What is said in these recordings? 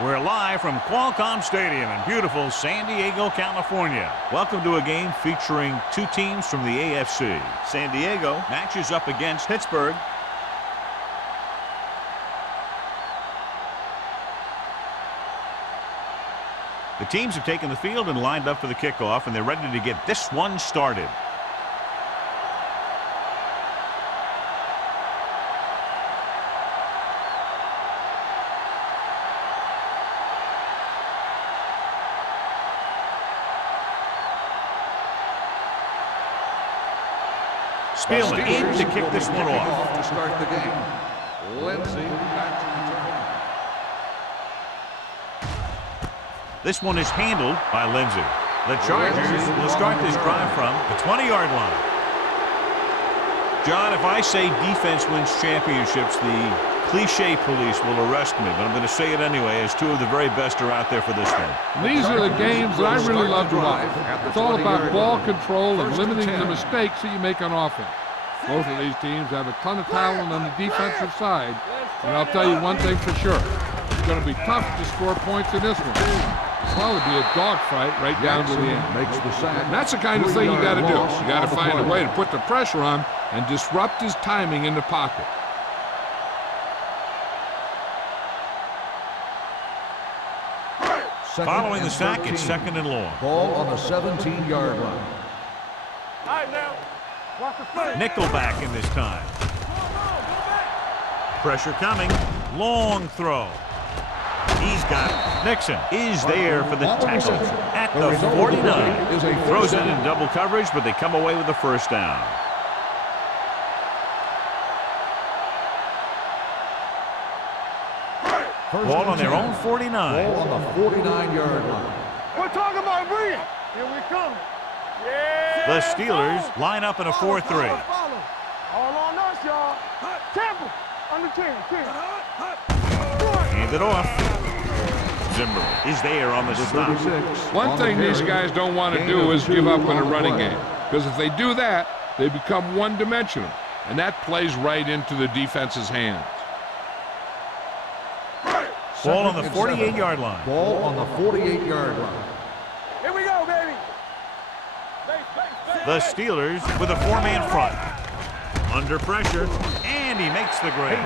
We're live from Qualcomm Stadium in beautiful San Diego, California. Welcome to a game featuring two teams from the AFC. San Diego matches up against Pittsburgh. The teams have taken the field and lined up for the kickoff, and they're ready to get this one started. Spielman in to kick this one off. To start the game. Lindsay back to return. This one is handled by Lindsay. The Chargers will start this drive from the 20-yard line. John, if I say defense wins championships, the cliche police will arrest me, but I'm going to say it anyway, as two of the very best are out there for this one. These are the games that I really love to watch. It's all about ball control and limiting the mistakes that you make on offense. Both of these teams have a ton of talent on the defensive side, and I'll tell you one thing for sure. It's going to be tough to score points in this one. It'll probably be a dogfight right down to the end. Makes the sack. And that's the kind of thing you got to do. You got to find a way to put the pressure on and disrupt his timing in the pocket. Following the sack, it's 2nd and long. Ball on the 17-yard line. All right, now. Watch the play. Nickelback in this time. Pressure coming. Long throw. He's got it. Nixon is there for the tackle at the 49. Throws it in double coverage, but they come away with the first down. Ball on their own 49. Ball on the 49-yard line. We're talking about bringing. Here we come. Yeah. The Steelers line up in a 4-3. All on us, y'all. Temple. Under 10. Hand it off. Zimmer is there on the stop. One thing these guys don't want to do is give up in a running game, because if they do that, they become one-dimensional, and that plays right into the defense's hands. Ball on the 48-yard line. Ball on the 48-yard line. Here we go, baby. The Steelers with a 4-man front. Under pressure, and he makes the grade.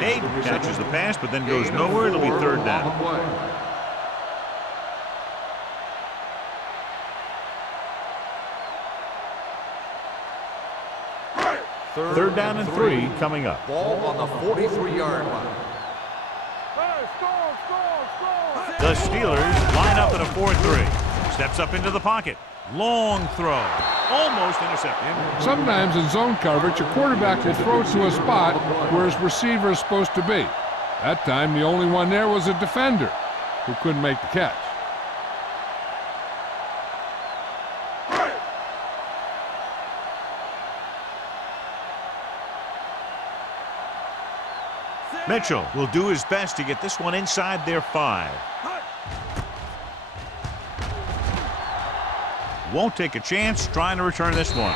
Dayton catches the pass, but then goes nowhere. It'll be 3rd down. Third down and 3 coming up. Ball on the 43-yard line. The Steelers line up in a 4-3. Steps up into the pocket. Long throw. Almost intercepted. Sometimes in zone coverage, a quarterback will throw to a spot where his receiver is supposed to be. That time, the only one there was a defender who couldn't make the catch. Mitchell will do his best to get this one inside their 5. Won't take a chance trying to return this one.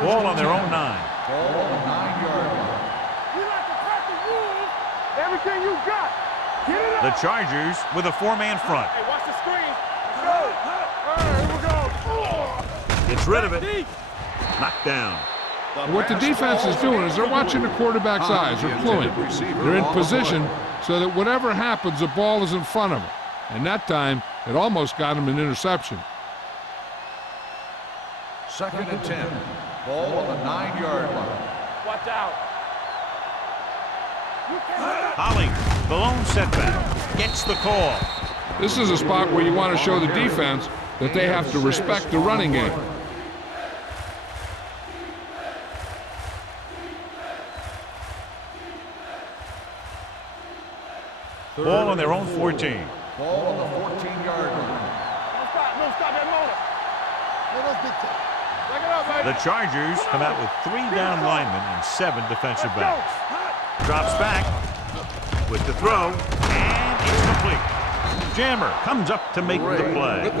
Ball on their own 9. Ball on the 9-yard line. You like to crack the rules. Everything you got. Get it up. The Chargers with a 4-man front. Hey, watch the screen. Let's go. All right, here we go. Gets rid of it. Knocked down. What the defense is doing is they're watching the quarterback's eyes. They're cluing. They're in position so that whatever happens, the ball is in front of them. And that time, it almost got him an interception. 2nd and 10. Ball on the 9-yard line. Watch out. Holly, the lone setback, gets the call. This is a spot where you want to show the defense that they have to respect the running game. Ball on their own 14. Ball on the 14-yard line. Don't stop that motor. Let us dictate. Check it out, baby. The Chargers come out with 3 down linemen and 7 defensive backs. Drops back with the throw, and it's complete. jammer comes up to make the play. At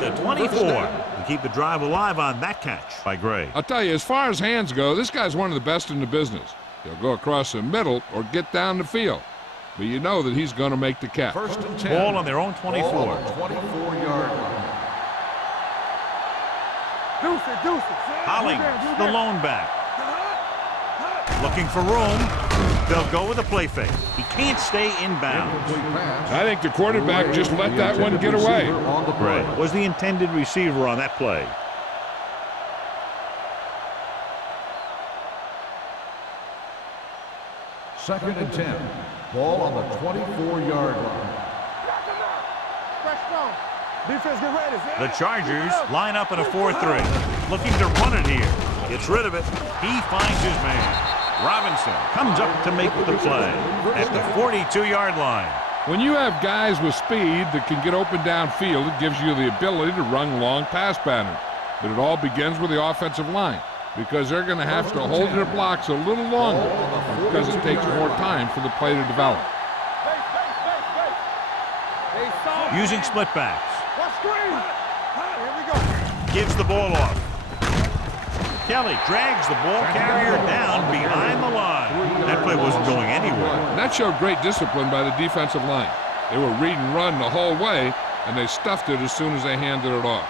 the 24. To keep the drive alive on that catch by Gray. I'll tell you, as far as hands go, this guy's one of the best in the business. He'll go across the middle or get down the field. But you know that he's going to make the catch. First and 10. Ball on their own 24. Ball on the 24-yard line. Hollings, the lone back. Looking for room. They'll go with a play fake. He can't stay in bounds. I think the quarterback just let that one get away. Gray was the intended receiver on that play. Second and 10. Ball on the 24-yard line. Defense, get ready. The Chargers line up in a 4-3. Looking to run it here. Gets rid of it. He finds his man. Robinson comes up to make the play at the 42-yard line. When you have guys with speed that can get open downfield, it gives you the ability to run long pass patterns. But it all begins with the offensive line, because they're going to have to hold their blocks a little longer because it takes more time for the play to develop. Using split backs. Gives the ball off. Kelly drags the ball carrier down behind the line. That play wasn't going anywhere. That showed great discipline by the defensive line. They were read and run the whole way, and they stuffed it as soon as they handed it off.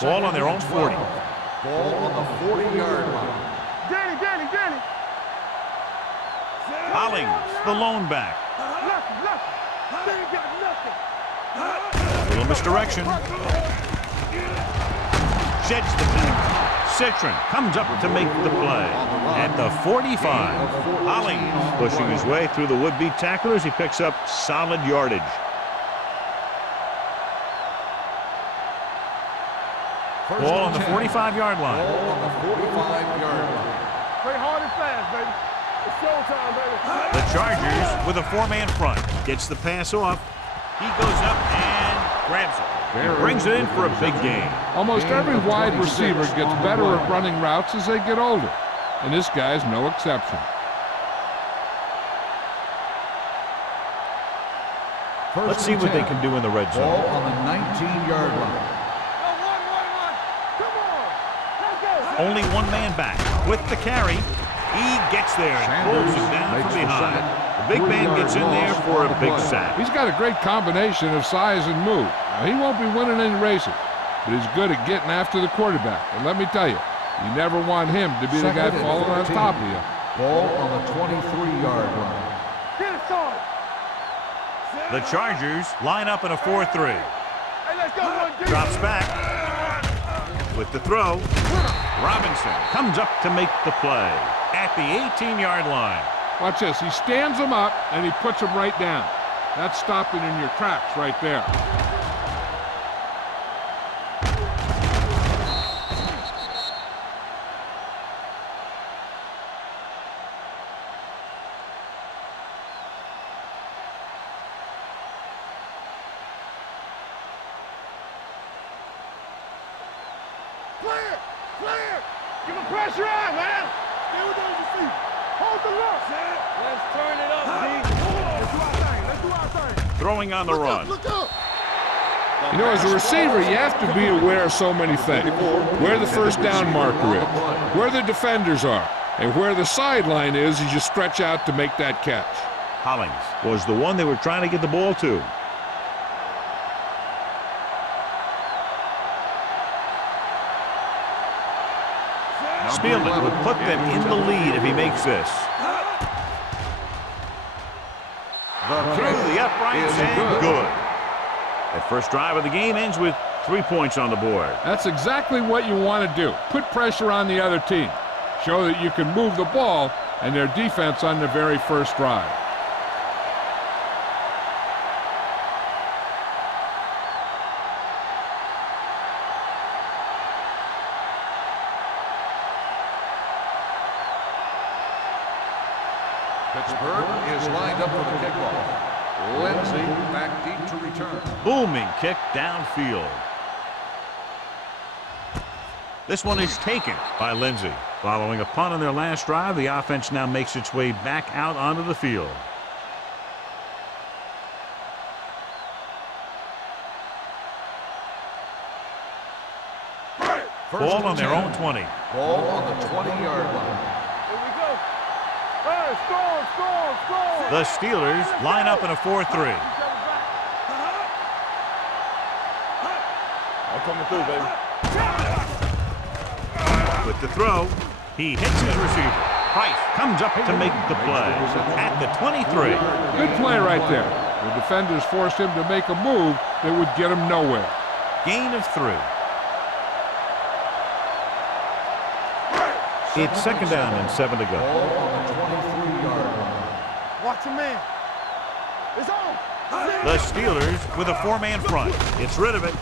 Ball on their own 40. Ball on the 40-yard line. Danny. Hollings, the lone back. A little misdirection. Sheds the pass. Citron comes up to make the play at the 45. Hollings pushing his way through the would-be tacklers. He picks up solid yardage. Ball on the 45-yard line. Ball on the 45-yard line. Play hard and fast, baby. It's showtime, baby. The Chargers with a four-man front. Gets the pass off. He goes up and grabs it. He brings it in for a big gain. Almost every wide receiver gets better at running routes as they get older, and this guy's no exception. Let's see what they can do in the red zone. Ball on the 19-yard line. Only one man back with the carry. He gets there and pulls it down from behind. The big man gets in there for a big sack. He's got a great combination of size and move. Now, he won't be winning any races, but he's good at getting after the quarterback. And let me tell you, you never want him to be the guy falling on top of you. Ball on the 23-yard line. The Chargers line up in a 4-3. Drops back with the throw. Robinson comes up to make the play at the 18-yard line. Watch this. He stands him up, and he puts him right down. That's stopping in your tracks right there. Clear! Give him pressure on, man! Stay with those receivers. Hold the look. Let's turn it up, D. Let's do our thing. Throwing on the run. Look up! You know, as a receiver, you have to be aware of so many things. Where the first down marker is, where the defenders are, and where the sideline is as you stretch out to make that catch. Hollings was the one they were trying to get the ball to. Spielman would put them in the lead if he makes this. Through the uprights and good. That first drive of the game ends with 3 points on the board. That's exactly what you want to do. Put pressure on the other team. Show that you can move the ball and their defense on the very first drive. Pittsburgh is lined up for the kickoff. Lindsey back deep to return. Booming kick downfield. This one is taken by Lindsey. Following a punt on their last drive, the offense now makes its way back out onto the field. Ball on their own 20. Ball on the 20-yard line. Here we go. Hey, score. The Steelers line up in a 4-3. I'm coming through, baby. With the throw, he hits his receiver. Price comes up to make the play at the 23. Good play right there. The defenders forced him to make a move that would get him nowhere. Gain of 3. It's second down and 7 to go. Ball on the 23-yard line. Watch your man. It's on. The Steelers with a 4-man front. Gets rid of it.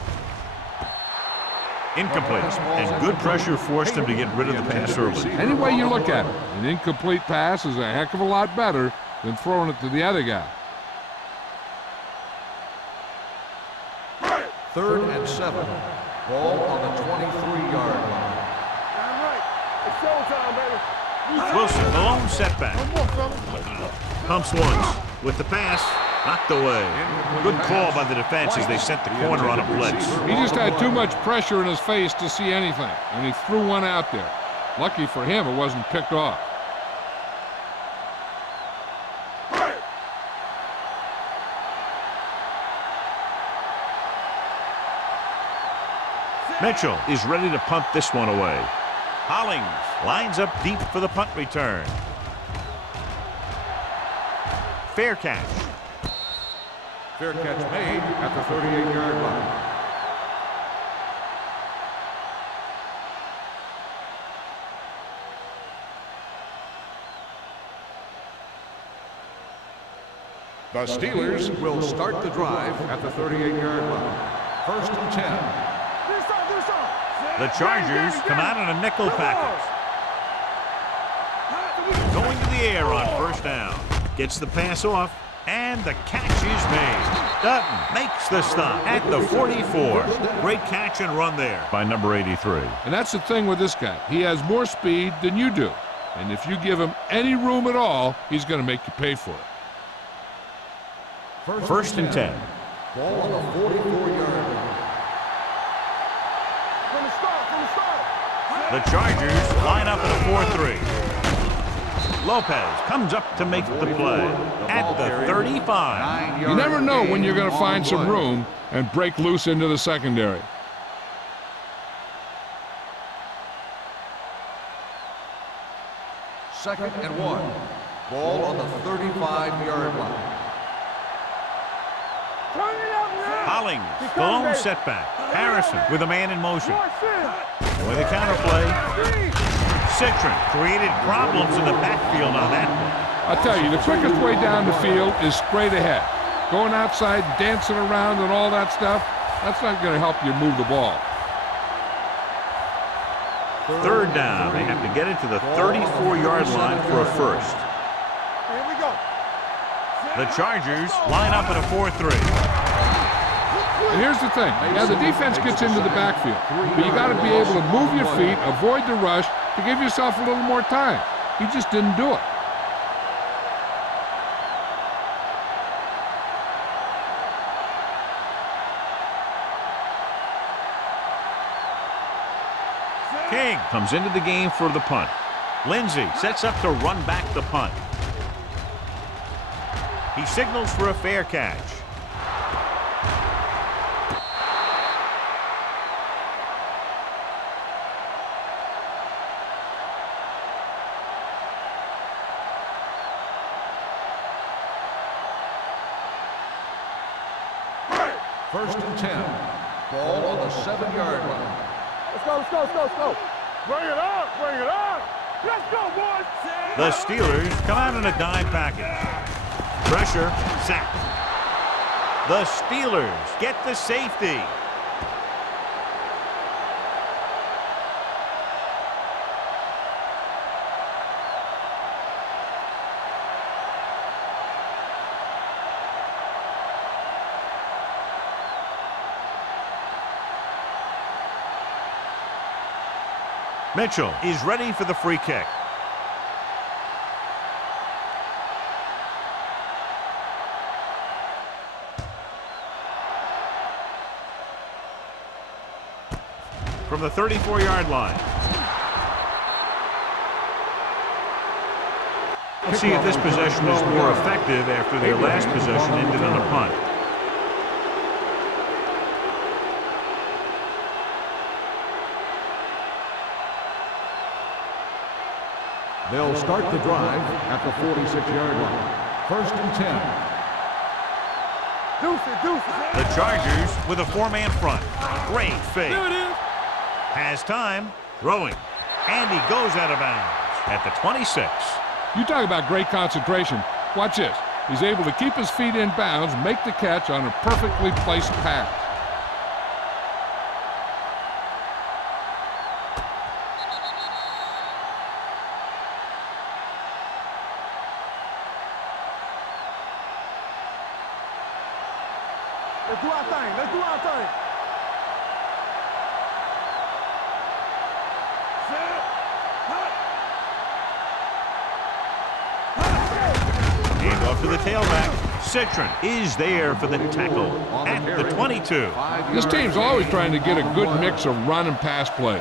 Incomplete. And good pressure forced him to get rid of the pass early. Any way you look at it, an incomplete pass is a heck of a lot better than throwing it to the other guy. 3rd and 7. Ball on the 23-yard line. Damn right. It's showtime, baby. Wilson, the lone setback. One more, fellas. Pumps once. With the pass, knocked away. Good call by the defense as they sent the corner on a blitz. He just had too much pressure in his face to see anything, and he threw one out there. Lucky for him, it wasn't picked off. Mitchell is ready to punt this one away. Hollings lines up deep for the punt return. Fair catch. Fair catch made at the 38-yard line. The Steelers will start the drive at the 38-yard line. 1st and 10. The Chargers come out in a nickel package. Going to the air on 1st down. Gets the pass off, and the catch is made. Dutton makes the stop at the 44. Great catch and run there by number 83. And that's the thing with this guy. He has more speed than you do. And if you give him any room at all, he's going to make you pay for it. 1st and 10. Ball on the 44-yard line. From the start. The Chargers line up in a 4-3. Lopez comes up to make the play at the 35. You never know when you're going to find some room and break loose into the secondary. Second and 1. Ball on the 35-yard line. Turn it up now. Hollings, the lone setback. Harrison with a man in motion. With a counterplay. Citron created problems in the backfield on that one. I'll tell you, the quickest way down the field is straight ahead. Going outside, dancing around and all that stuff, that's not going to help you move the ball. 3rd down. They have to get it to the 34-yard line for a first. Here we go. The Chargers line up in a 4-3. And here's the thing. Yeah, the defense gets into the backfield, but you got to be able to move your feet, avoid the rush, to give yourself a little more time. He just didn't do it. King comes into the game for the punt. Lindsey sets up to run back the punt. He signals for a fair catch. First and 10. Ball on the 7-yard line. Let's go. Bring it up. Let's go, boys. The Steelers come out in a dime package. Pressure, sack. The Steelers get the safety. Mitchell is ready for the free kick. from the 34-yard line. Let's see if this possession is more effective after their last possession ended on a punt. They'll start the drive at the 46-yard line. 1st and 10. The Chargers with a 4-man front. Great fake. There it is. Has time. Throwing. And he goes out of bounds at the 26. You talk about great concentration. Watch this. He's able to keep his feet in bounds, make the catch on a perfectly placed pass. Let's do our thing. Let's do our thing. Hand off to the tailback. Citron is there for the tackle at the 22. This team's always trying to get a good mix of run and pass plays.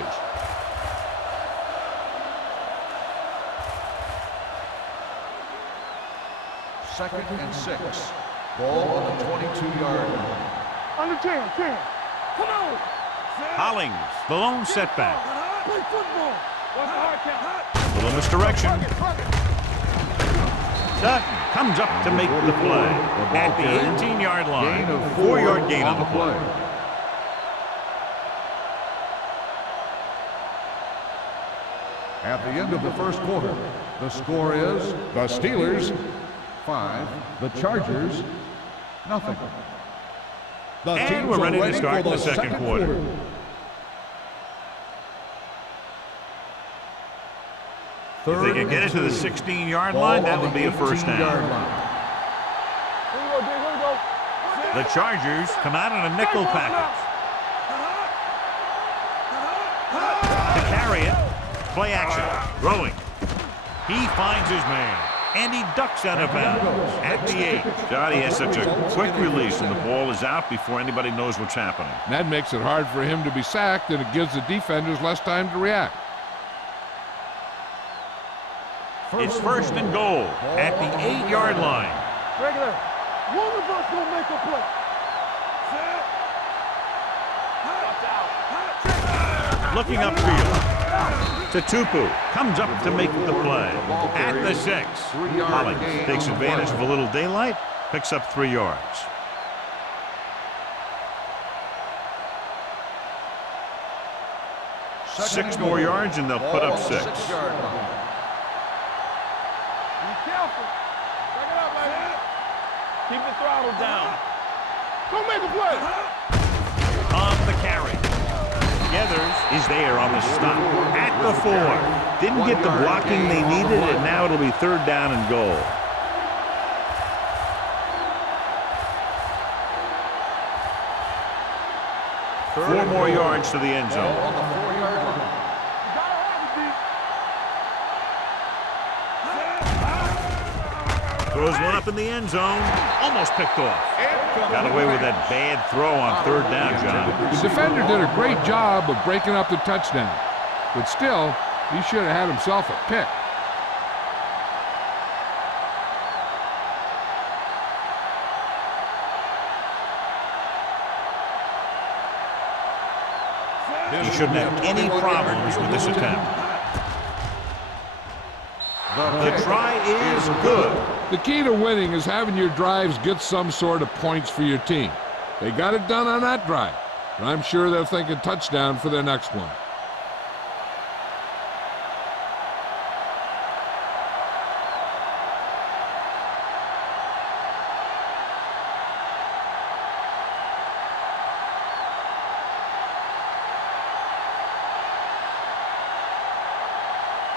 Second and 6. Ball on the 22-yard line. Under 10. Come on. Hollings, the lone setback. Play football. What's the hard count? Little misdirection. Sutton comes up to make the play at the 18-yard line. 4-yard gain on the play. At the end of the first quarter, the score is the Steelers 5, the Chargers nothing. And we're ready to start the second quarter. If they can get it to the 16-yard line, that would be a first down. Here we go, Dick. Here we go. The Chargers come out in a nickel package. To carry it, play action, throwing. He finds his man, and he ducks out of bounds at the 8. Johnny has such a quick release, and the ball is out before anybody knows what's happening. That makes it hard for him to be sacked, and it gives the defenders less time to react. It's 1st and goal at the 8-yard line. Regular. One of us gonna make a play. Looking upfield. Tupu comes up to make the play at the 6. Hollings takes advantage of a little daylight, picks up 3 yards. Six more yards and they'll put up 6. Be careful. Back it up, man. Keep the throttle down. Go make a play. On the carry. Gathers is there on the stop at the 4. Didn't get the blocking they needed, and now it'll be 3rd down and goal. Four more yards to the end zone. On the 4-yard line. Throws one up in the end zone. Almost picked off. Got away with that bad throw on 3rd down, John. The defender did a great job of breaking up the touchdown, but still, he should have had himself a pick. He shouldn't have any problems with this attempt. The try is good. The key to winning is having your drives get some sort of points for your team. They got it done on that drive, and I'm sure they're thinking touchdown for their next one.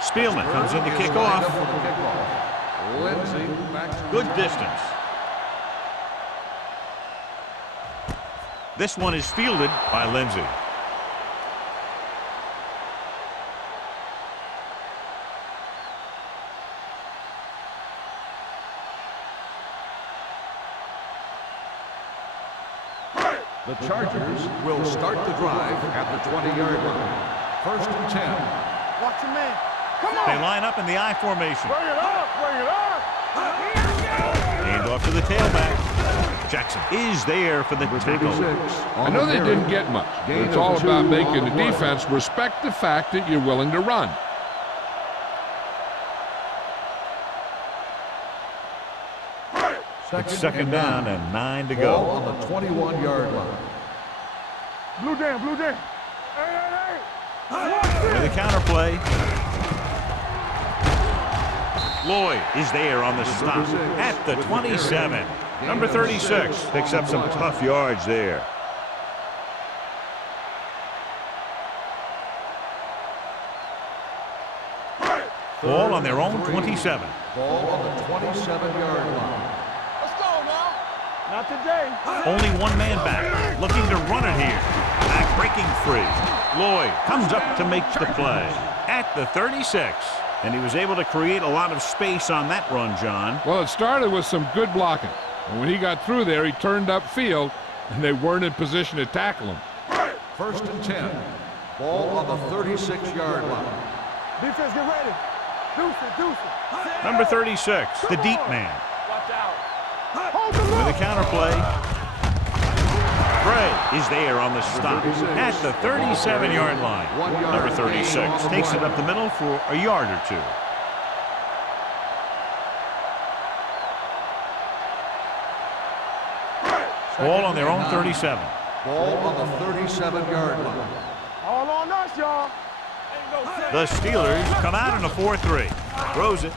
Spielman comes in to kick off. Lindsay back. Good distance. This one is fielded by Lindsay. The Chargers will start the drive at the 20-yard line. 1st and 10. Watch your man. Come on. They line up in the I formation. Bring it up. Bring it up. Hand off to the tailback. Jackson is there for the tackle. I know they didn't get much, but it's all about making the defense respect the fact that you're willing to run. It's 2nd down and 9 to Ball go. on the 21-yard line. Blue down, blue down. Hey. With a counter play. Lloyd is there on the stop at the 27. Number 36 picks up some tough yards there. Ball on their own 27. Ball on the 27-yard line. Let's go now. Not today. Only one man back, looking to run it here. Back breaking free. Lloyd comes up to make the play at the 36. And he was able to create a lot of space on that run, John. Well, it started with some good blocking. And when he got through there, he turned upfield, and they weren't in position to tackle him. 1st and 10. Ball on the 36-yard line. Defense, get ready. Deuce it. Number 36, the deep man. Watch out. Hold the With a look. counter play. Gray is there on the stop at the 37-yard line. Number 36 takes it up the middle for a yard or 2. Ball on their own 37. Ball on the 37-yard line. All on us, y'all. The Steelers come out in a 4-3. Throws it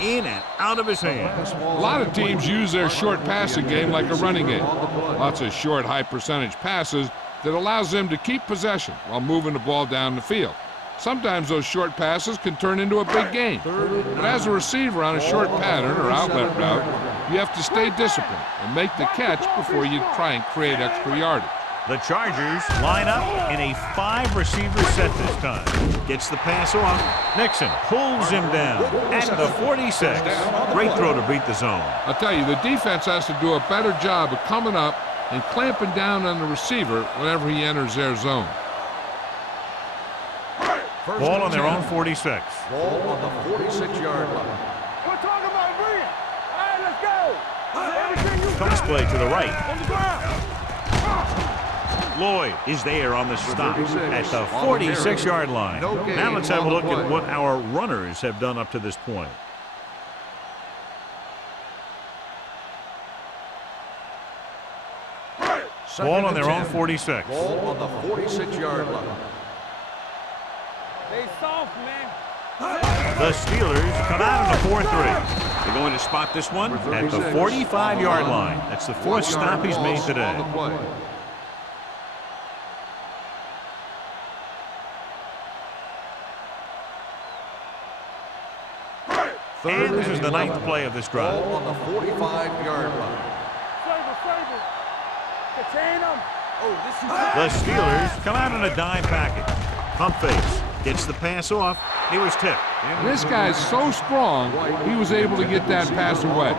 in and out of his hands. A lot of teams use their short passing game like a running game. Lots of short, high-percentage passes that allows them to keep possession while moving the ball down the field. Sometimes those short passes can turn into a big gain. But as a receiver on a short pattern or outlet route, you have to stay disciplined and make the catch before you try and create extra yardage. The Chargers line up in a 5-receiver set this time. Gets the pass off. Nixon pulls him down at the 46. Great throw to beat the zone. I'll tell you, the defense has to do a better job of coming up and clamping down on the receiver whenever he enters their zone. Ball on their own 46. Ball on the 46-yard line. We're talking about bring it. All right, let's go. Everything you Pass got. play to the right. On the ground. Lloyd is there on the stop at the 46-yard line. Now let's have a look at what our runners have done up to this point. Ball on their own 46. Ball on the 46-yard line. They soft, man. The Steelers come out in a 4-3. They're going to spot this one at the 45-yard line. That's the 4th stop he's made today. And this is the 9th play of this drive. Ball on the 45-yard line. Save it. Contain them. The Steelers come out in a dime package. Pump fakes. Gets the pass off. He was tipped. This guy's so strong, he was able to get that pass away.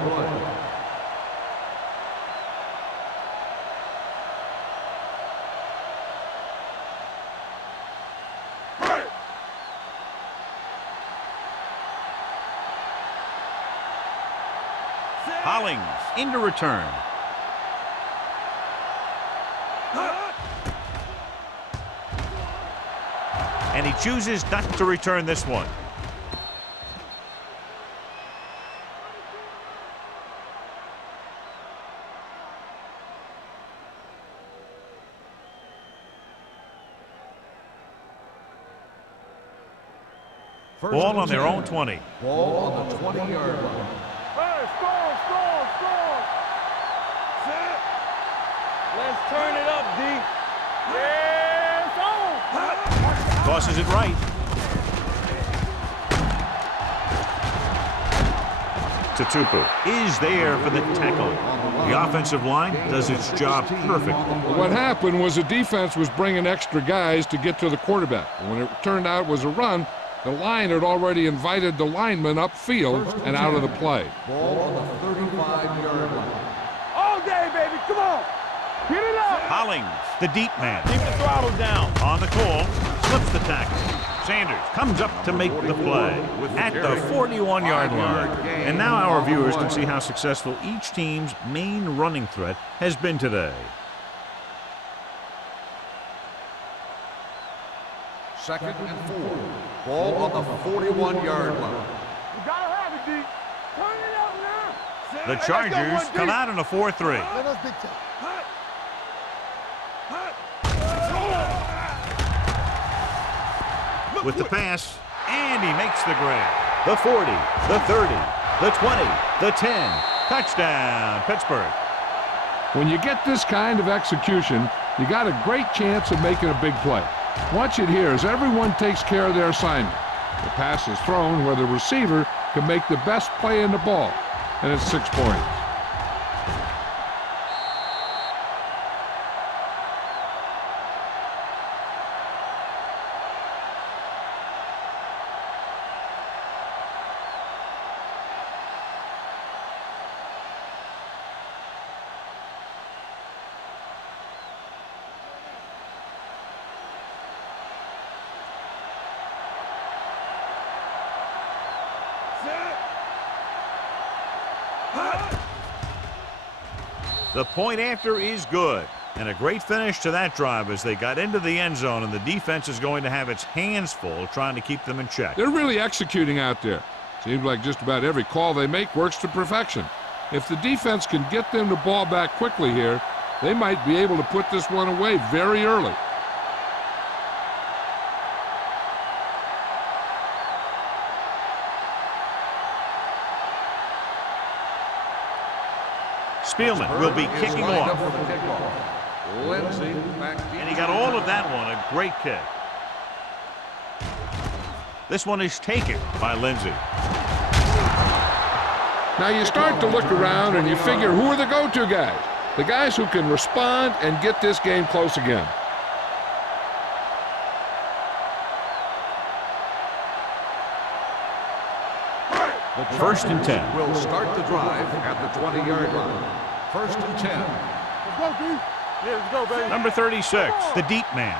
Hollings into return. And he chooses not to return this one. Ball on their own 20. Ball on the 20-yard line. Hey, score. Set. Let's turn it up, D. Yes, on. Tosses it right. Tutupu is there for the tackle. The offensive line does its job perfectly. What happened was the defense was bringing extra guys to get to the quarterback. When it turned out it was a run, the line had already invited the lineman upfield and out of the play. Ball on the 35-yard line. All day, baby. Come on. Get it up. Hollings, the deep man. Keep the throttle down. On the call, slips the tackle. Sanders comes up to make the play at the 41-yard line. And now our viewers can see how successful each team's main running threat has been today. Second and 4. Ball on the 41-yard line. You gotta have it, D. Turn it up now. The Chargers come out in a 4-3. Let us dictate. With the pass, and he makes the grab. The 40, the 30, the 20, the 10. Touchdown, Pittsburgh. When you get this kind of execution, you got a great chance of making a big play. Watch it here as everyone takes care of their assignment. The pass is thrown where the receiver can make the best play in the ball, and it's 6 points. The point after is good. And a great finish to that drive as they got into the end zone, and the defense is going to have its hands full trying to keep them in check. They're really executing out there. Seems like just about every call they make works to perfection. If the defense can get them the ball back quickly here, they might be able to put this one away very early. Spielman will be kicking off. Lindsay back deep. And he got all of that one, a great kick. This one is taken by Lindsay. Now you start to look around and you figure, who are the go-to guys? The guys who can respond and get this game close again. First and 10. Will start the drive at the 20-yard line. First and 10. Let's go, D. Yeah, let's go, baby. Number 36, the deep man.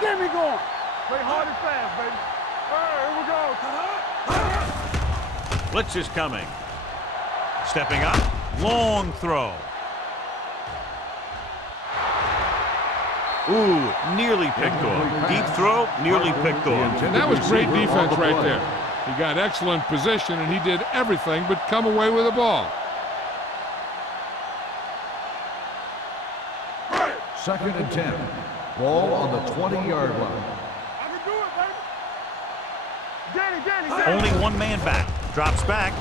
Get me going. Play hard and fast, baby. All right, here we go. Blitz is coming. Stepping up, long throw. Ooh, nearly picked off. Deep throw, nearly picked off. And that was great defense right there. He got excellent position, and he did everything but come away with the ball. Second and 10. Ball on the 20-yard line. I can do it, baby. Danny. Only one man back. Drops back,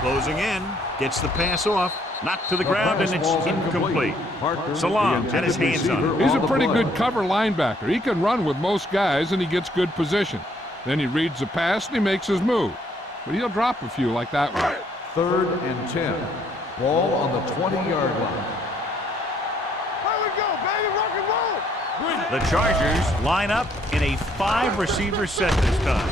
closing in, gets the pass off, knocked to the ground, and it's incomplete. Salam had his hands on it. He's a pretty good cover linebacker. He can run with most guys, and he gets good position. Then he reads the pass, and he makes his move. But he'll drop a few like that one. Third and 10. Ball on the 20-yard line. Here we go, baby. Rock and roll. The Chargers line up in a 5-receiver set this time.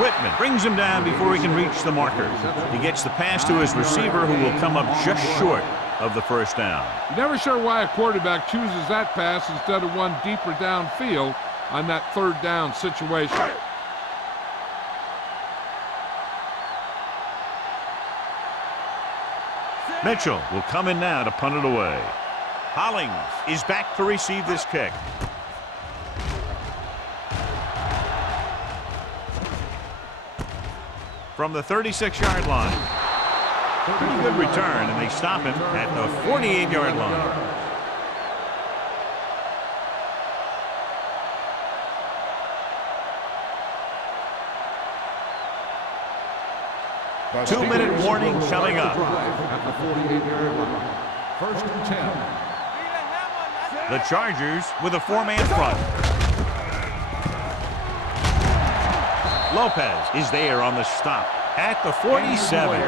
Whitman brings him down before he can reach the marker. He gets the pass to his receiver, who will come up just short of the first down. You're never sure why a quarterback chooses that pass instead of one deeper downfield on that third down situation. Mitchell will come in now to punt it away. Hollings is back to receive this kick. From the 36-yard line. Pretty good return, and they stop him at the 48-yard line. The 2-minute Steelers warning will start coming the up. drive at the 48-yard line. First and 10. The Chargers with a 4-man front. Lopez is there on the stop at the 47.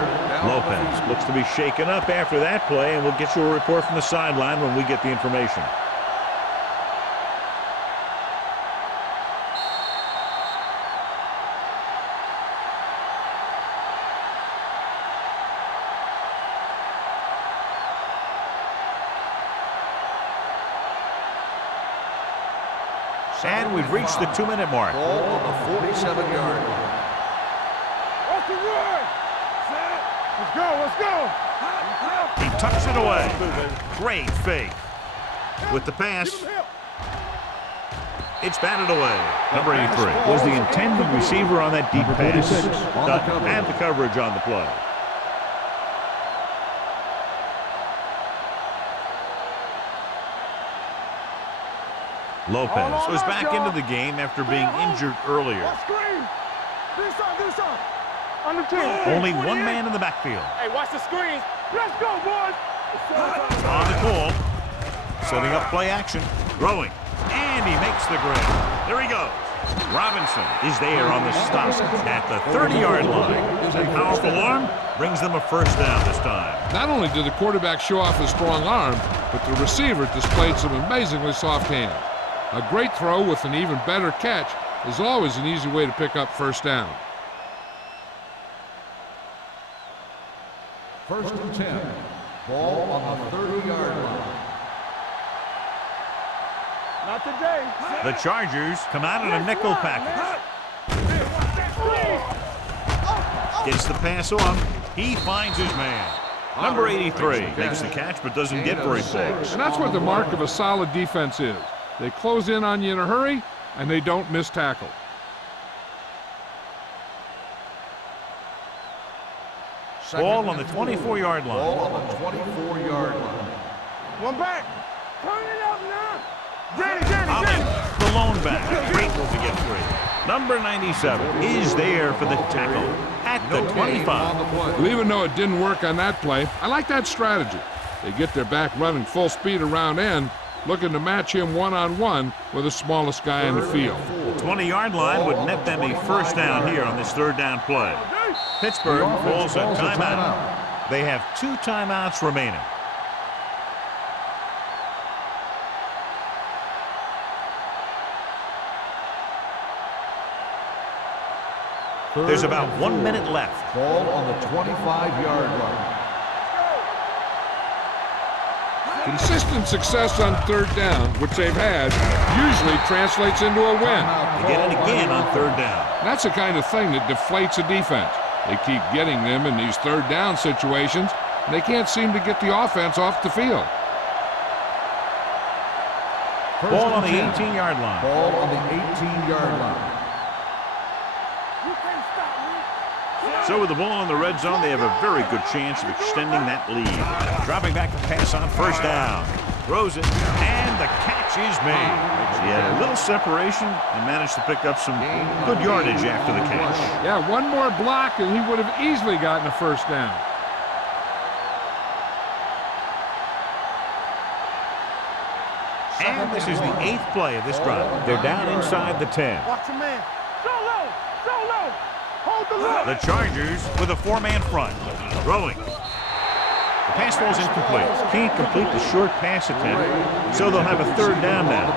Lopez looks to be shaken up after that play, and we'll get you a report from the sideline when we get the information. And we've reached the 2-minute mark. Ball on the 47-yard line. Off the run. Let's go, let's go. He tucks it away. Great fake. With the pass, it's batted away. Number 83 was the intended receiver on that deep pass. Doesn't have the coverage on the play. Lopez was back into the game after being injured earlier. Under 10. Only one man in the backfield. Hey, watch the screen. Let's go, boys. On the call. Setting up play action. Throwing. And he makes the grab. There he goes. Robinson is there on the stop at the 30-yard line. That powerful arm brings them a first down this time. Not only did the quarterback show off his strong arm, but the receiver displayed some amazingly soft hands. A great throw with an even better catch is always an easy way to pick up first down. First and 10. Ball on the 30-yard line. Not today. The Chargers come out in a nickel package. Gets the pass off. He finds his man. Number 83 makes the catch but doesn't get very far. And that's what the mark of a solid defense is. They close in on you in a hurry, and they don't miss tackle. Ball on the 24-yard line. Ball on the 24-yard line. One back. Turn it up now. Danny. Allen, the lone back, grateful to get free. Number 97 is there for the tackle at the 25. Well, even though it didn't work on that play, I like that strategy. They get their back running full speed around end, looking to match him one-on-one with the smallest guy in the field. The 20-yard line would net them a first down here on this third down play. Pittsburgh calls a timeout. They have 2 timeouts remaining. There's about 1 minute left. Ball on the 25-yard line. Consistent success on third down, which they've had, usually translates into a win. They get it again on third down. That's the kind of thing that deflates a defense. They keep getting them in these third down situations, and they can't seem to get the offense off the field. Ball on the 18-yard line. Ball on the 18-yard line. So with the ball in the red zone, they have a very good chance of extending that lead. Dropping back to pass on first down. Throws it, and the catch is made. He had a little separation and managed to pick up some good yardage after the catch. Yeah, one more block, and he would have easily gotten a first down. And this is the 8th play of this drive. They're down inside the 10. Watch your man. So low. Hold the look. The Chargers with a 4-man front. Throwing. The pass falls incomplete. Can't complete the short pass attempt, so they'll have a third down now.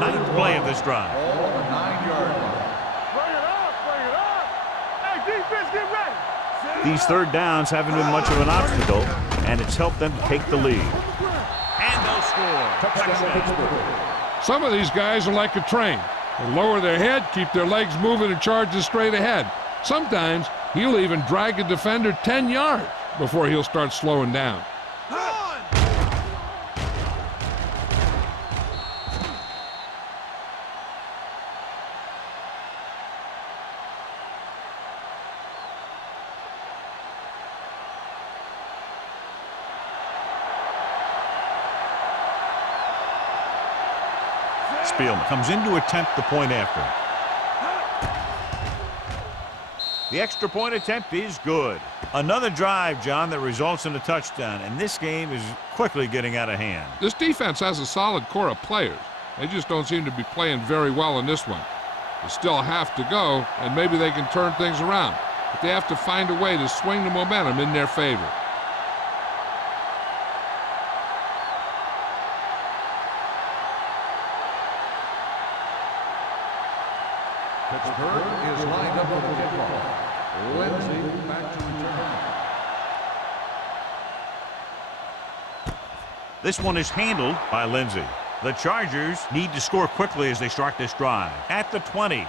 Ninth play of this drive. Ball on the 9-yard line. Bring it up. Hey, defense, get ready. These third downs haven't been much of an obstacle, and it's helped them to take the lead. And they'll score. Touchdown. Some of these guys are like a train. They lower their head, keep their legs moving, and charge straight ahead. Sometimes he'll even drag a defender 10 yards before he'll start slowing down. Spielman comes in to attempt the point after. The extra point attempt is good. Another drive, John, that results in a touchdown, and this game is quickly getting out of hand. This defense has a solid core of players. They just don't seem to be playing very well in this one. They still have to go, and maybe they can turn things around. But they have to find a way to swing the momentum in their favor. Pittsburgh is lined up for the kickoff. Lindsay back to return. This one is handled by Lindsey. The Chargers need to score quickly as they start this drive. At the 20.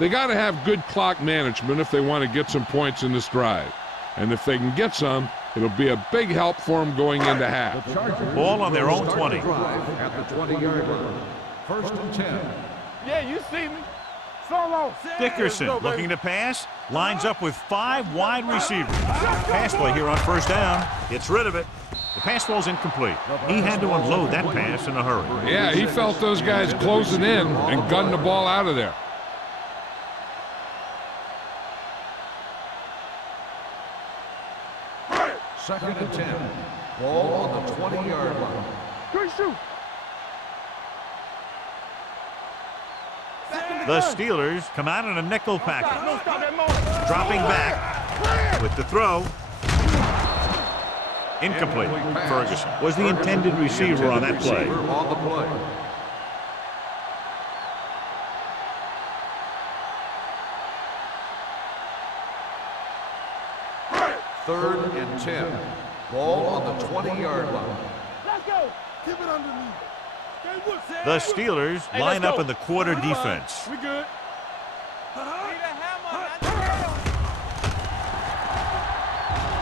They got to have good clock management if they want to get some points in this drive. And if they can get some, it'll be a big help for them going into half. Ball on their own 20. At the 20-yard line. First and 10. Yeah, you see me. Solo. Dickerson looking to pass. Lines up with 5 wide receivers. Pass play here on first down. Gets rid of it. The pass falls incomplete. He had to unload that pass in a hurry. Yeah, he felt those guys closing in and gunned the ball out of there. Second and 10. Ball on the 20-yard line. Good shoot. The Steelers come out in a nickel package. Dropping back with the throw. Incomplete. Ferguson was the intended receiver on that play. Third and 10. Ball on the 20-yard line. Let's go. Keep it underneath. The Steelers line up in the quarter defense. We good.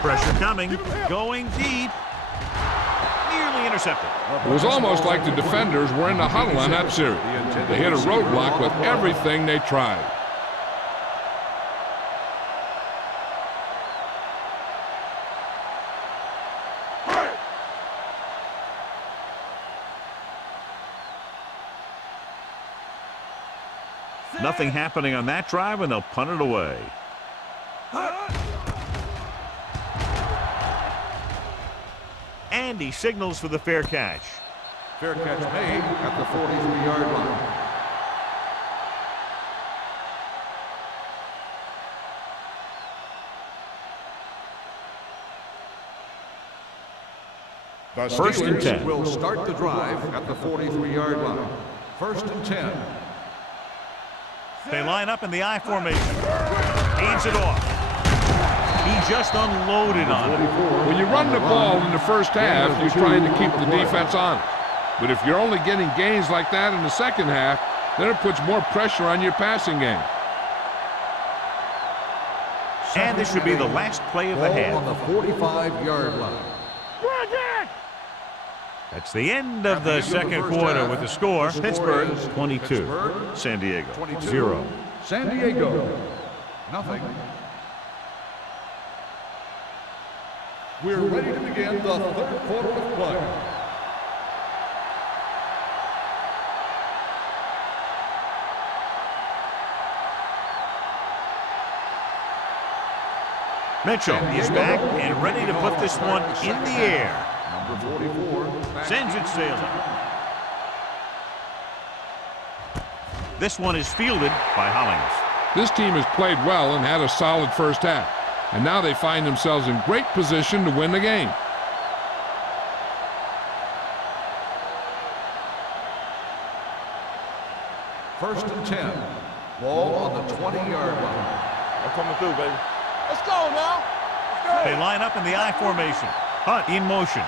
Pressure coming. Going deep. Nearly intercepted. It was almost like the defenders were in the huddle on that series. They hit a roadblock with everything they tried. Nothing happening on that drive, and they'll punt it away. And he signals for the fair catch. Fair catch made at the 43-yard line. The First and 10. will start the drive at the 43-yard line. First and 10. They line up in the I formation. Hands it off. He just unloaded on it. When you run the ball in the first half, you're trying to keep the defense honest. But if you're only getting gains like that in the second half, then it puts more pressure on your passing game. And this should be the last play of the half. On the 45-yard line. That's the end of the second quarter with the score. Pittsburgh 22, San Diego 0. San Diego, nothing. We're ready to begin the third quarter of play. Mitchell is back and ready to put this one in the air. Number 44 sends it sailing. This one is fielded by Hollings. This team has played well and had a solid first half. And now they find themselves in great position to win the game. First and 10. Ball on the 20-yard line. I'm coming through, baby. Let's go now. Let's go. They line up in the I formation. Hunt in motion.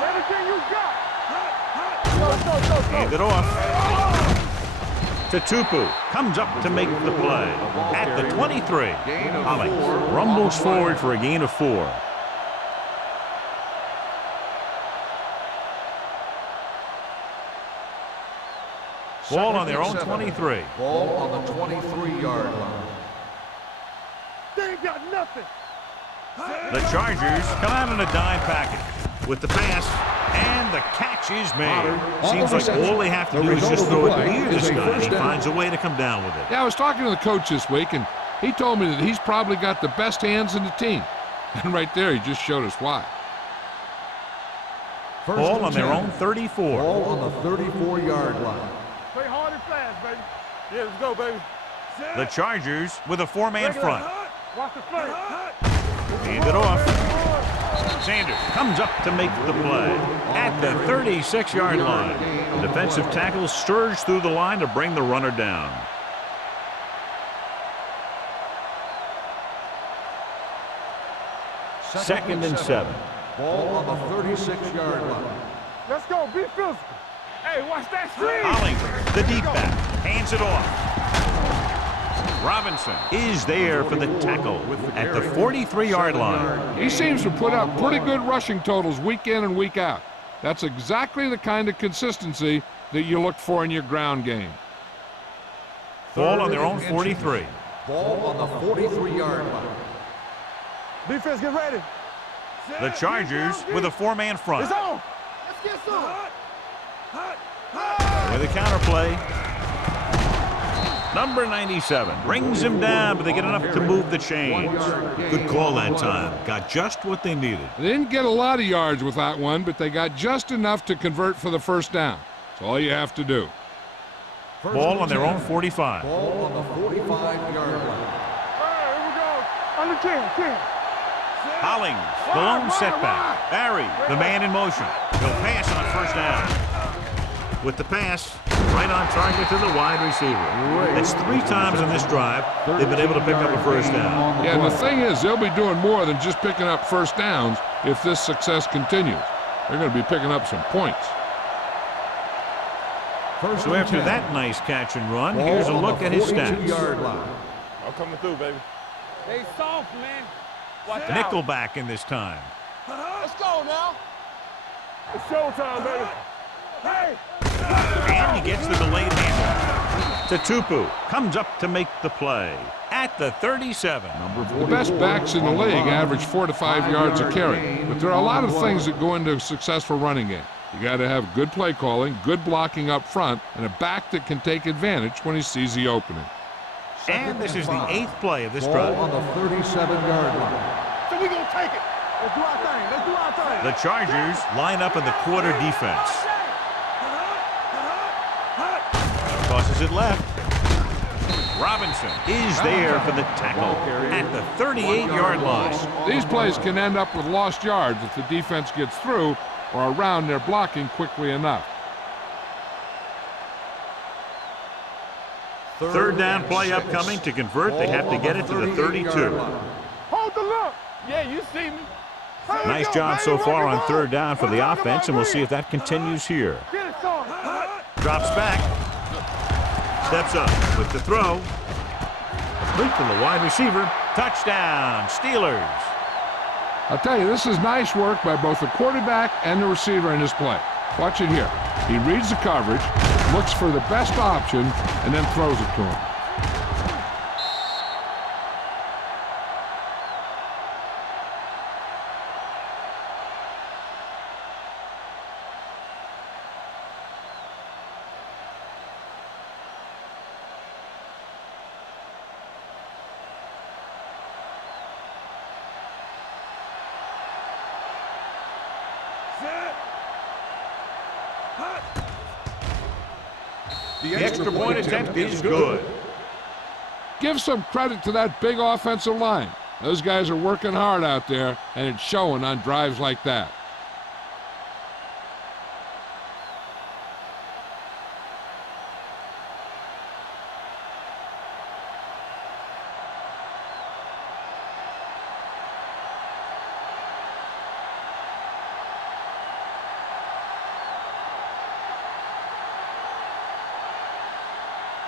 Everything you got. Hand it off. To Tupu. Comes up to make the play. At the 23. Hollings rumbles forward for a gain of 4. Ball on their own 23. Ball on the 23-yard line. They ain't got nothing. The Chargers come out in a dime package with the pass, and the catch is made. Seems like all they have to do is just throw it near this guy, and he finds a way to come down with it. Yeah, I was talking to the coach this week, and he told me that he's probably got the best hands in the team. And right there, he just showed us why. Ball on their own 34. Ball on the 34-yard line. Play hard and fast, baby. Yeah, let's go, baby. The Chargers with a 4-man front. Watch the play. Hand it off. Sanders comes up to make the play. At the 36-yard line, the defensive tackle surged through the line to bring the runner down. Second and 7. Ball on the 36-yard line. Let's go. Be physical. Hey, watch that screen. Hollings, the deep back, hands it off. Robinson is there for the tackle at the 43-yard line. He seems to put up pretty good rushing totals week in and week out. That's exactly the kind of consistency that you look for in your ground game. Ball on their own 43. Ball on the 43-yard line. Defense, get ready. The Chargers with a four-man front. It's on. Let's get some. With a counterplay. Number 97 brings him down, but they get enough to move the chains. Good call that time. Got just what they needed. They didn't get a lot of yards with that one, but they got just enough to convert for the first down. That's all you have to do. Ball on their own 45. Ball on the 45-yard line. All right, here we go. Under 10. Hollings, the lone setback. Barry, the man in motion. He'll pass on first down. With the pass, right on target to the wide receiver. That's 3 times in this drive they've been able to pick up a first down. Yeah, and the thing is, they'll be doing more than just picking up first downs if this success continues. They're going to be picking up some points. So after that nice catch and run, here's a look at his stats. I'm coming through, baby. Stay soft, man. Watch out. Nickelback in this time. Let's go now. It's showtime, baby. Hey! And he gets the delayed handle. Tupu comes up to make the play at the 37. The best backs in the league average 4 to 5 yards a carry, but there are a lot of things that go into a successful running game. You got to have good play calling, good blocking up front, and a back that can take advantage when he sees the opening. And this is the 8th play of this drive. Ball on the 37-yard line. So we gonna take it. Let's do our thing. Let's do our thing. The Chargers line up in the quarter defense. Tosses it left. Robinson is there for the tackle at the 38-yard line. These plays can end up with lost yards if the defense gets through or around their blocking quickly enough. Third down play upcoming. To convert, they have to get it to the 32. Hold the look. Yeah, you see me. Nice job so far on third down for the offense, and we'll see if that continues here. Get it, son. Drops back. Steps up with the throw. Complete to the wide receiver. Touchdown, Steelers. I'll tell you, this is nice work by both the quarterback and the receiver in this play. Watch it here. He reads the coverage, looks for the best option, and then throws it to him. The extra point attempt is good. Give some credit to that big offensive line. Those guys are working hard out there, and it's showing on drives like that.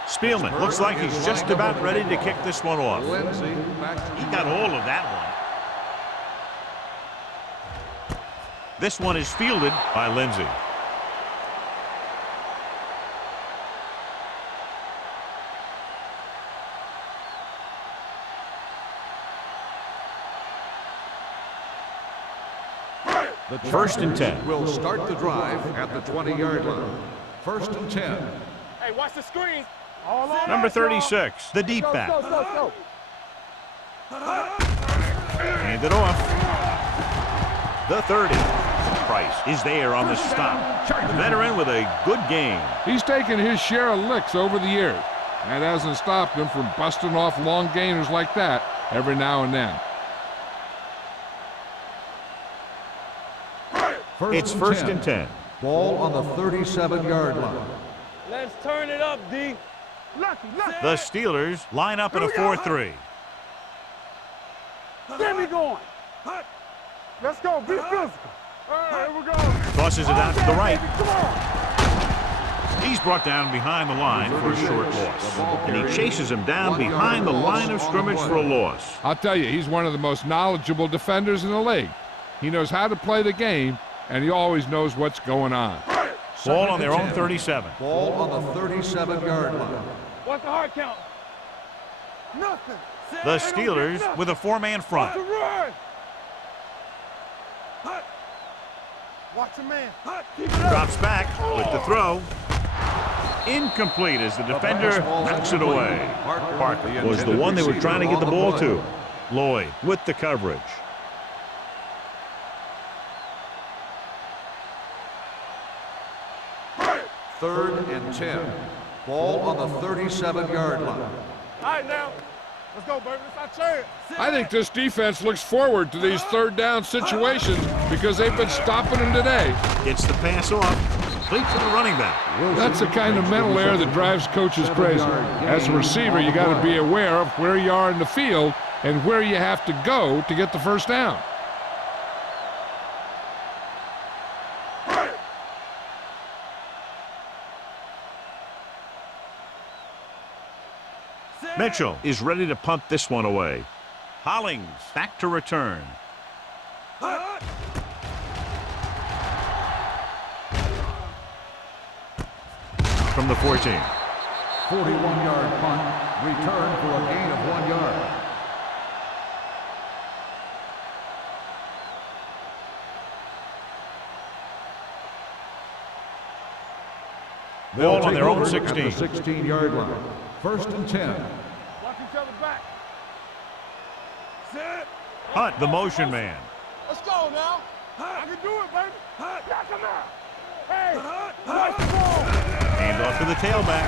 Spielman looks like he's just about ready to kick this one off. He got all of that one. This one is fielded by Lindsey. The First and 10. will start the drive at the 20-yard line. First and 10. Hey, watch the screen. All on Number us, y'all. 36, the deep back. Go. Hand it off. The 30. Price is there on the stop. The veteran with a good game. He's taken his share of licks over the years. That hasn't stopped him from busting off long gainers like that every now and then. It's first and 10. Ball on the 37-yard line. Let's turn it up, D. Lucky. The Steelers line up in a 4-3. Get me going. Let's go. Be physical. All right, here we go. Tosses it out to the right. Come on. He's brought down behind the line for a short loss. And he chases him down behind the line of scrimmage for a loss. I'll tell you, he's one of the most knowledgeable defenders in the league. He knows how to play the game, and he always knows what's going on. Ball on their own 37. Ball on the 37-yard line. What's the hard count? Nothing. The Steelers with a four-man front. Run. Watch a man. Drops back with the throw. Incomplete as the defender knocks it away. Parker was the one they were trying to get the ball to. Lloyd with the coverage. Third and 10. Ball on the 37-yard line. All right, now. Let's go, baby. It's our chance. I think this defense looks forward to these third down situations because they've been stopping them today. Gets the pass off. Complete for the running back. That's the kind of mental error that drives coaches crazy. As a receiver, you got to be aware of where you are in the field and where you have to go to get the first down. Mitchell is ready to punt this one away. Hollings back to return. From the 14. 41-yard punt. Return for a gain of 1 yard. Ball on their own 16. 16-yard line. First and 10. Watch each other back. Sit. Hunt, the motion man. Let's go now. I can do it, baby. Knock him out. Hey, watch the ball. Hand off to the tailback.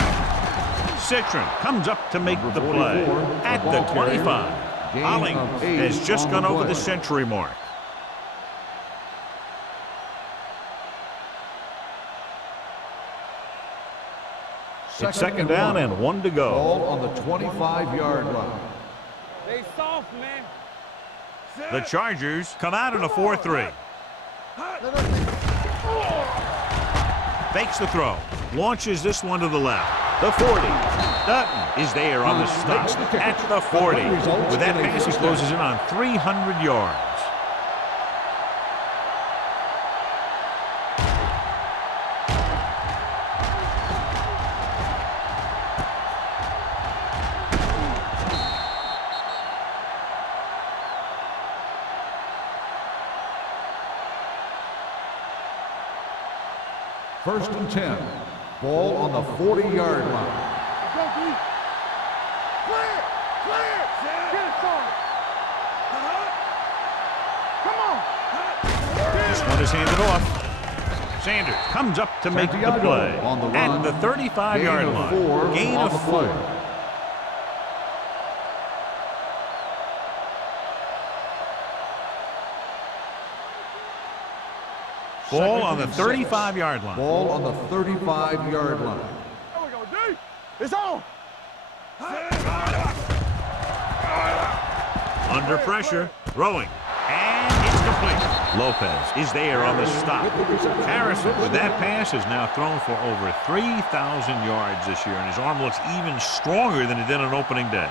Citron comes up to make the play. At the 25. Hollings has just gone over the century mark. It's second down and 1 to go. Ball on the 25-yard line. They soft, man. The Chargers come out in a 4-3. Fakes the throw. Launches this one to the left. The 40. Dutton is there on the stop at the 40. With that pass, he closes in on 300 yards. First and 10. Ball on the 40-yard line. Let's go, D. Clear. Clear. Get it started. Come on. This one is handed off. Sanders comes up to make the play. On the At run. the 35-yard line. Gain of 4. Ball on the 35-yard line. Ball on the 35-yard line. There we go, D. It's on. Under pressure, throwing, and it's complete. Lopez is there on the stop. Harrison, with that pass, has now thrown for over 3,000 yards this year, and his arm looks even stronger than it did on opening day.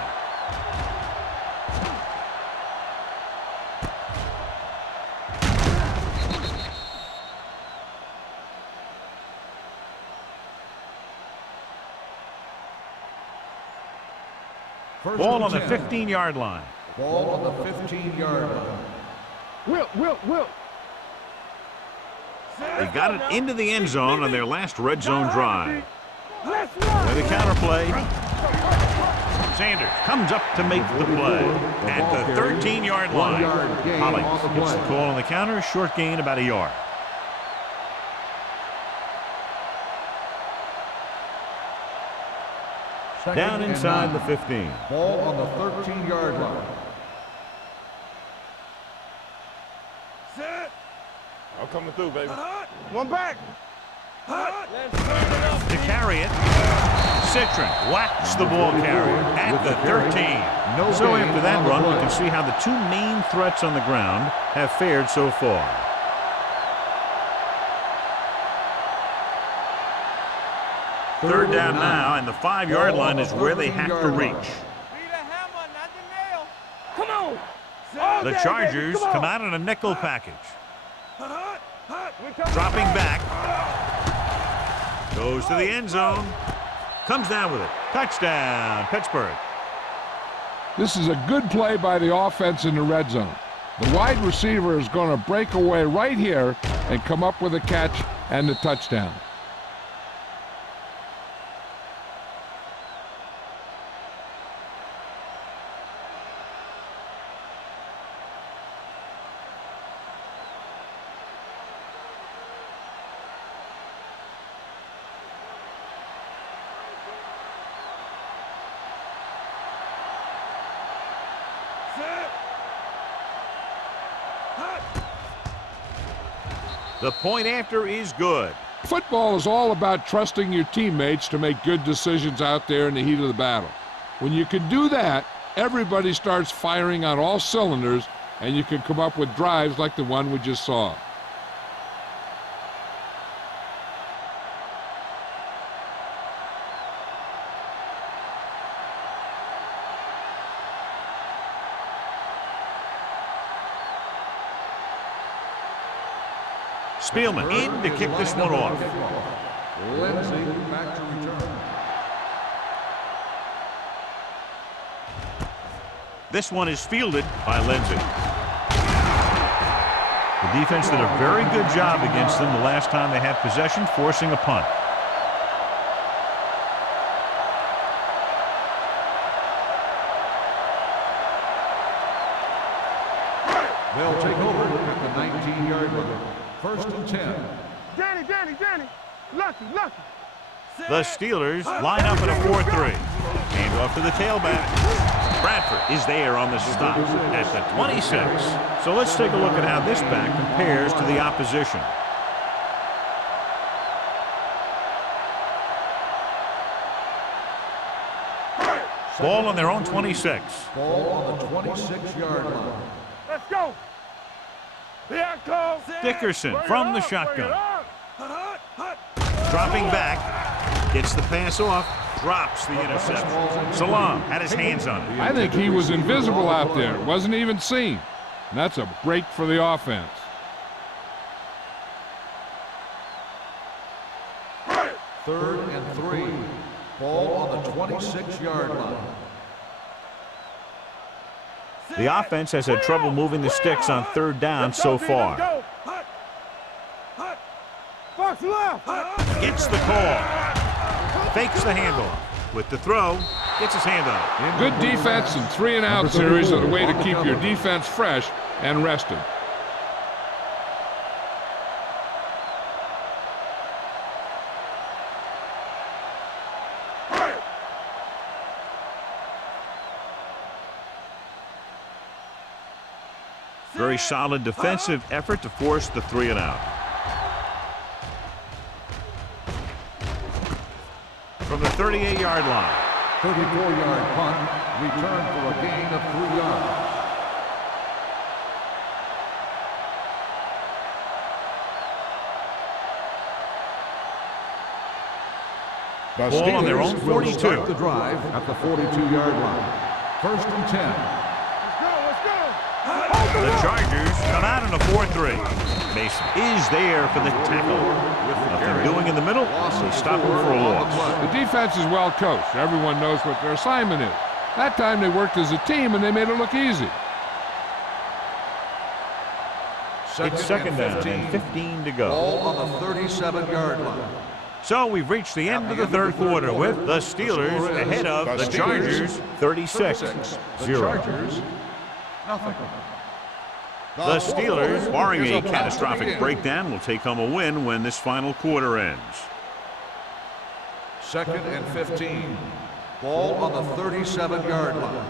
Ball on the 15-yard line. Ball on the 15-yard line. Whip. They got it into the end zone on their last red zone drive. Let's run. With the counter play, Sanders comes up to make the play at the 13-yard line. Hollings gets the call on the counter, short gain about a yard. Down inside the 15. Ball on the 13-yard line. Set. I'm coming through, baby. One back. To carry it, Citron whacks the ball carrier at the 13. So after that run, we can see how the two main threats on the ground have fared so far. Third down now, and the 5-yard line is where they have to reach. Come on. The Chargers come out in a nickel package. Dropping back. Goes to the end zone. Comes down with it. Touchdown, Pittsburgh. This is a good play by the offense in the red zone. The wide receiver is going to break away right here and come up with a catch and the touchdown. The point after is good. Football is all about trusting your teammates to make good decisions out there in the heat of the battle. When you can do that, everybody starts firing on all cylinders, and you can come up with drives like the one we just saw. Spielman in to kick this one off. Lindsay back to return. This one is fielded by Lindsay. The defense did a very good job against them the last time they had possession, forcing a punt. They'll take over at the 19-yard line. First and 10. Danny. Lucky. The Steelers line up in a 4-3. Hand off to the tailback. Bradford is there on the stop at the 26. So let's take a look at how this back compares to the opposition. Ball on their own 26. Ball on the 26-yard line. Let's go. Here comes Dickerson from the shotgun. Dropping back. Gets the pass off. Drops the interception. Salam had his hands on it. I think he was invisible out there. Wasn't even seen. And that's a break for the offense. Third and 3. Ball on the 26-yard line. The offense has had trouble moving the sticks on third down so far. Gets the call. Fakes the handoff. With the throw, gets his hand on it. Good defense and 3-and-out series are the way to keep your defense fresh and rested. Very solid defensive effort to force the 3-and-out. From the 38-yard line. 34-yard punt. Return for a gain of 3 yards. The Ball on their own Steelers will 42. start the drive at the 42-yard line. First and 10. The Chargers come out in a 4-3. Mason is there for the tackle. Nothing doing in the middle, so stop him for a loss. The defense is well coached. Everyone knows what their assignment is. That time they worked as a team and they made it look easy. It's second down and 15 to go. Ball on the 37-yard line. So we've reached the end of the third quarter with the Steelers ahead of the Chargers 36-0. Chargers, nothing. The Steelers, barring a catastrophic breakdown, will take home a win when this final quarter ends. Second and 15. Ball on the 37-yard line.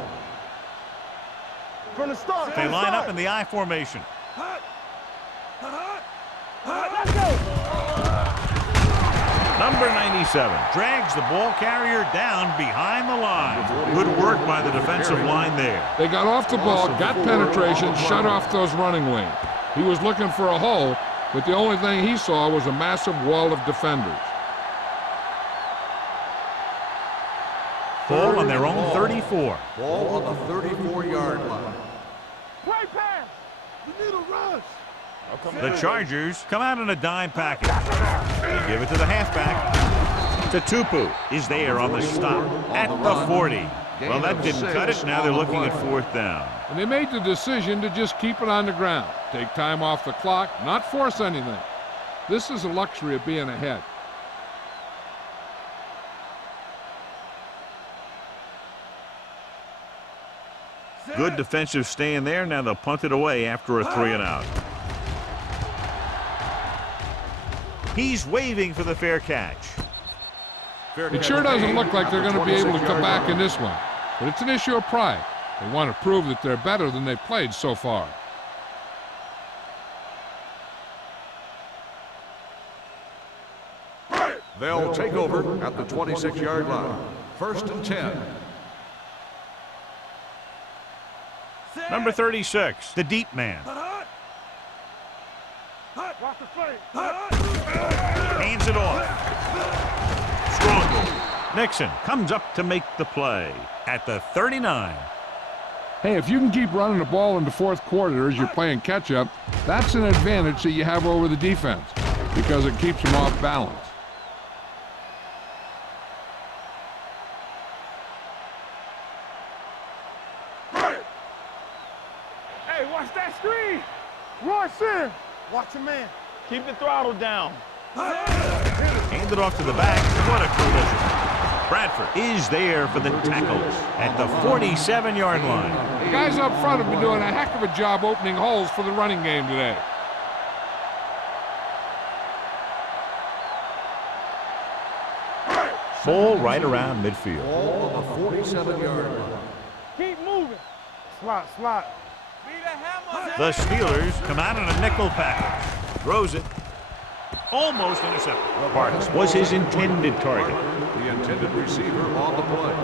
From the start. They line up in the I formation. Let's go. Number 97 drags the ball carrier down behind the line. Good work by the defensive line there. They got off the ball, got penetration, shut off those running lanes. He was looking for a hole, but the only thing he saw was a massive wall of defenders. Ball on their own 34. Ball on the 34-yard line. Play pass. We need a rush. The Chargers come out in a dime package. They give it to the halfback. Tupu is there on the stop at the 40. Well, that didn't cut it. Now they're looking at 4th down. And they made the decision to just keep it on the ground. Take time off the clock, not force anything. This is a luxury of being ahead. Good defensive stand there. Now they'll punt it away after a 3-and-out. He's waving for the fair catch. It sure doesn't look like they're going to be able to come back in this one, but it's an issue of pride. They want to prove that they're better than they've played so far. They'll take over at the 26-yard line. 1st and 10. Number 36, the deep man. Watch the play. Hands it off. Strong. Nixon comes up to make the play at the 39. Hey, if you can keep running the ball in the 4th quarter as you're playing catch-up, that's an advantage that you have over the defense because it keeps them off balance. Hey, watch that screen. Rush in. Watch your man. Keep the throttle down. Hand it off to the back. What a collision. Bradford is there for the tackle at the 47-yard line. The guys up front have been doing a heck of a job opening holes for the running game today. Ball right around midfield. Ball on the 47-yard line. Keep moving. Slot. The Steelers come out in a nickel package. Throws it. Almost intercepted. Parks was his intended target. The intended receiver on the play.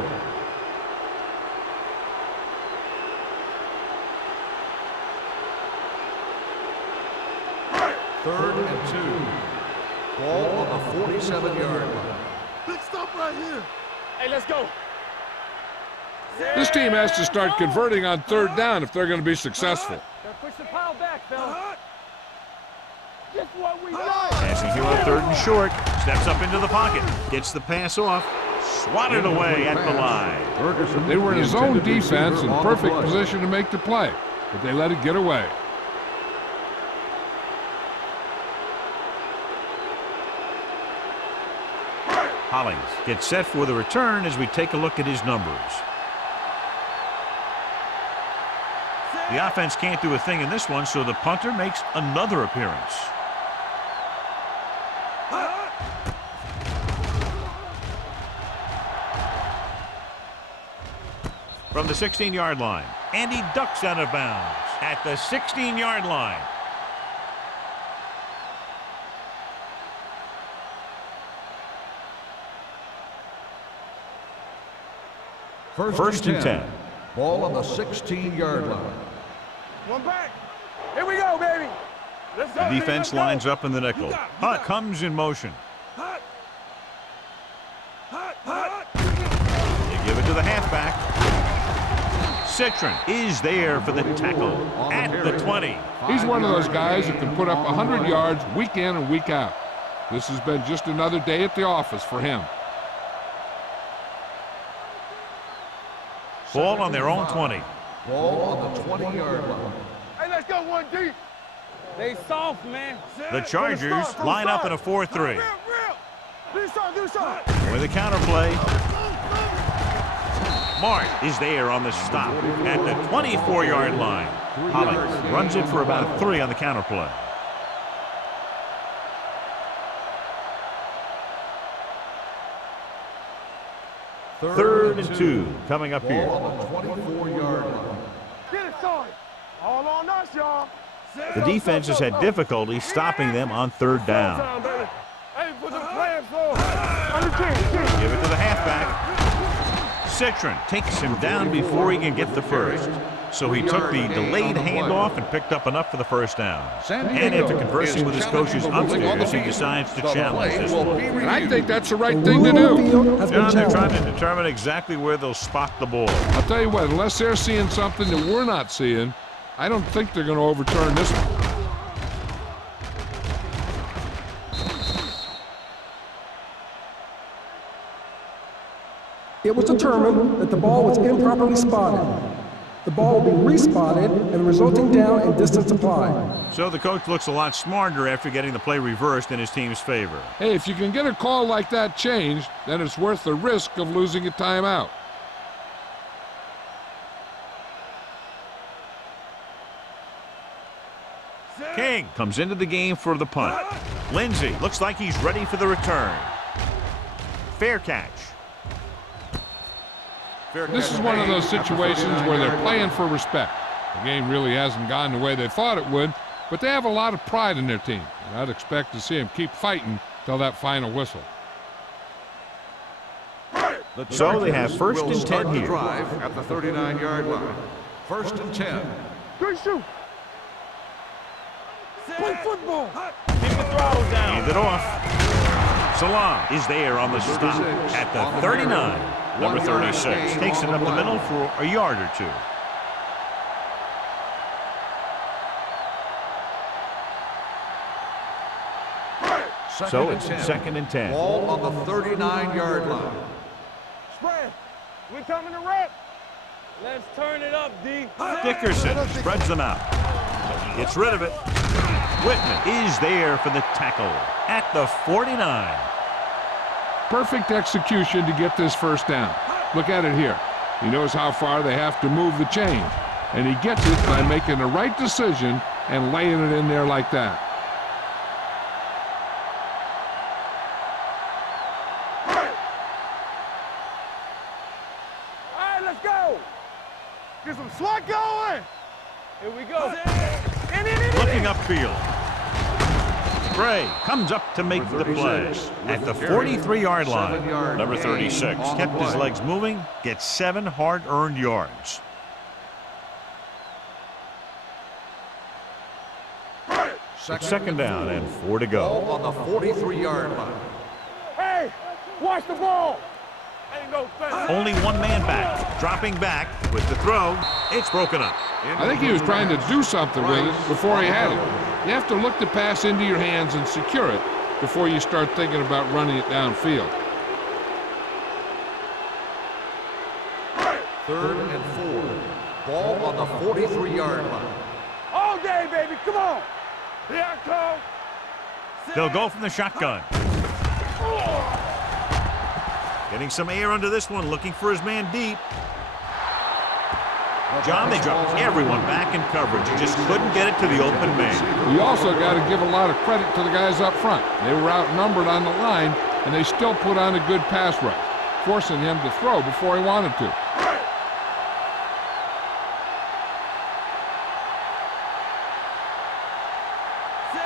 Third and 2. Ball on the 47-yard line. Big stop right here. Hey, let's go. This team has to start converting on 3rd down if they're going to be successful. Gotta push the pile back, fella. Just what we like. Passing here on 3rd and short. Steps up into the pocket. Gets the pass off. Swatted away at the line. They were in his own defense in perfect position to make the play, but they let it get away. Hollings gets set for the return as we take a look at his numbers. The offense can't do a thing in this one, so the punter makes another appearance. From the 16-yard line, and he ducks out of bounds at the 16-yard line. First and 10. Ball on the 16-yard line. One back. Here we go, baby. Let's go. The defense lines up in the nickel. Hutt comes in motion. Hut. They give it to the halfback. Citron is there for the tackle at the 20. He's one of those guys that can put up 100 yards week in and week out. This has been just another day at the office for him. Ball on their own 20. Ball on the 20-yard line. Hey, let's go one deep. They soft, man. The Chargers line up in a 4-3. Do something. With a counterplay. Mark is there on the stop at the 24-yard line. Hollings runs it for about a 3 on the counterplay. Third and 2 coming up here. Ball on the 24-yard line. Get it started. All on us, y'all. The defense has had difficulty stopping them on 3rd down. Hey, put the plans forward. Give it to the halfback. Citron takes him down before he can get the first. So he took the delayed handoff and picked up enough for the first down. And after conversing with his coaches upstairs, he decides to challenge this one. And I think that's the right thing to do. John, they're trying to determine exactly where they'll spot the ball. I'll tell you what, unless they're seeing something that we're not seeing, I don't think they're going to overturn this one. It was determined that the ball was improperly spotted. The ball will be respotted and the resulting down and distance applied. So the coach looks a lot smarter after getting the play reversed in his team's favor. Hey, if you can get a call like that changed, then it's worth the risk of losing a timeout. King comes into the game for the punt. Lindsey looks like he's ready for the return. Fair catch. This is one of those situations where they're playing for respect. The game really hasn't gone the way they thought it would, but they have a lot of pride in their team, and I'd expect to see them keep fighting till that final whistle. So they have first and 10 here. Drive at the 39-yard line. First and 10. Good shoot. Play football. Hand it off. Salam is there on the stop at the 39. Number 36 takes it up the middle for a yard or two. So it's second and 10. Ball on the 39-yard line. Spread. We coming to rep. Let's turn it up, D. Dickerson spreads them out. He gets rid of it. Whitman is there for the tackle at the 49. Perfect execution to get this first down. Look at it here. He knows how far they have to move the chain, and he gets it by making the right decision and laying it in there like that. All right, let's go. Get some swat going. Here we go. Looking upfield. Gray comes up to make the play at the 43-yard line. Number 36 kept his legs moving, gets 7 hard-earned yards. Second down and 4 to go. Ball on the 43-yard line. Hey, watch the ball. Ain't no thing. Only one man back, dropping back with the throw. It's broken up. I think he was trying to do something with it before he had it. You have to look the pass into your hands and secure it before you start thinking about running it downfield. Third and 4. Ball on the 43-yard line. All day, baby. Come on. Here I come. They'll go from the shotgun. Getting some air under this one, looking for his man deep. John, they dropped everyone back in coverage. He just couldn't get it to the open man. You also got to give a lot of credit to the guys up front. They were outnumbered on the line, and they still put on a good pass rush, forcing him to throw before he wanted to.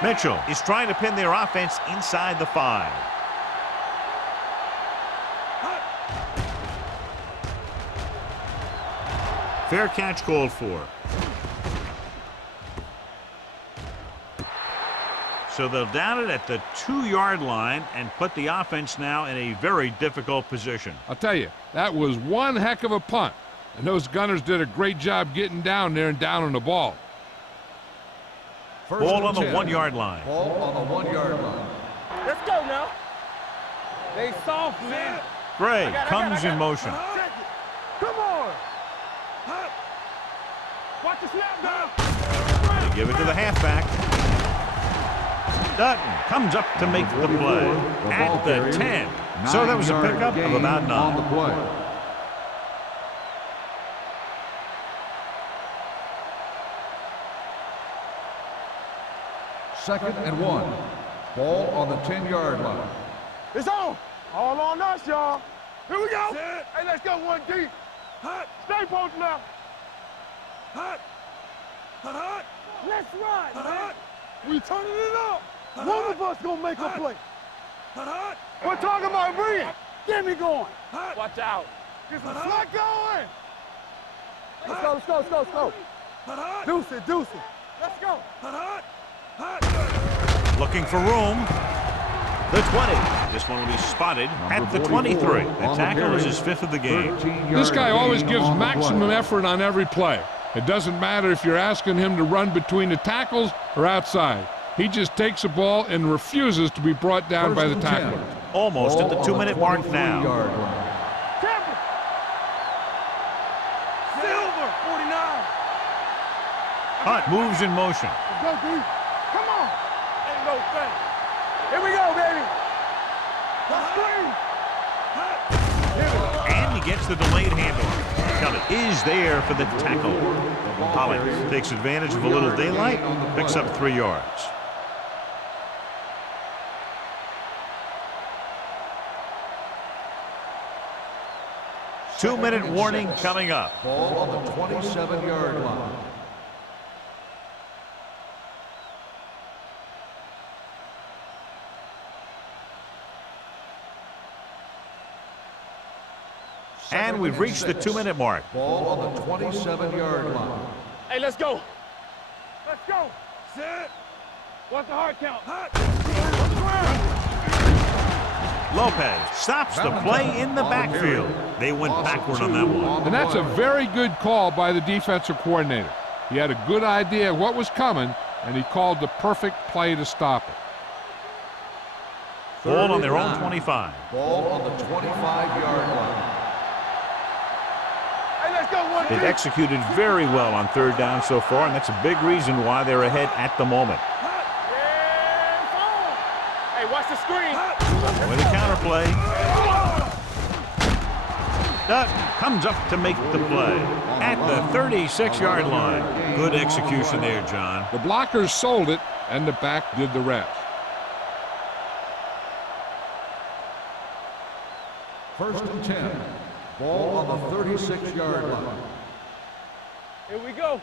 Mitchell is trying to pin their offense inside the 5. Fair catch called for. So they'll down it at the 2-yard line and put the offense now in a very difficult position. I'll tell you, that was one heck of a punt. And those Gunners did a great job getting down there and down on the ball. Ball on the 1-yard line. Ball on the 1-yard line. Let's go now. They soft, man. Gray comes in motion. Come on. Watch the snap now. They give it to the halfback. Dutton comes up to make the play at the 10. So that was a pickup of about 9. On the play. Second and 1. Ball on the 10-yard line. It's on. All on us, y'all. Here we go. Hey, let's go one deep. Stay posted now. Let's ride, man. We turning it up. One of us gonna make a play. We're talking about bring it. Get me going. Watch out. Get some slack going. Let's go, let's go, let's go, let's go. Deuce it, deuce it. Let's go. Looking for room. The 20. This one will be spotted at the 23. The tackle is his 5th of the game. This guy always gives maximum effort on every play. It doesn't matter if you're asking him to run between the tackles or outside. He just takes the ball and refuses to be brought down by the tackler. Almost at the 2-minute mark now. Temple. Silver, 49. Hunt moves in motion. Let's go, D. Come on. Ain't no thing. Here we go, baby. And he gets the delayed handoff. Kellett is there for the tackle. Holland takes advantage of a little daylight, picks up 3 yards. Two-minute warning coming up. Ball on the 27-yard line. And we've reached the 2-minute mark. Ball on the 27-yard line. Hey, let's go. Let's go. Sit. What's the hard count? Lopez stops the play in the backfield. They went backward on that one. And that's a very good call by the defensive coordinator. He had a good idea of what was coming, and he called the perfect play to stop it. Ball on their own 25. Ball on the 25-yard line. They've executed very well on 3rd down so far, and that's a big reason why they're ahead at the moment. Hey, watch the screen. With a counterplay. Duck comes up to make the play at the 36-yard line. Good execution there, John. The blockers sold it, and the back did the rest. 1st and 10. Ball on the 36-yard line. Here we go.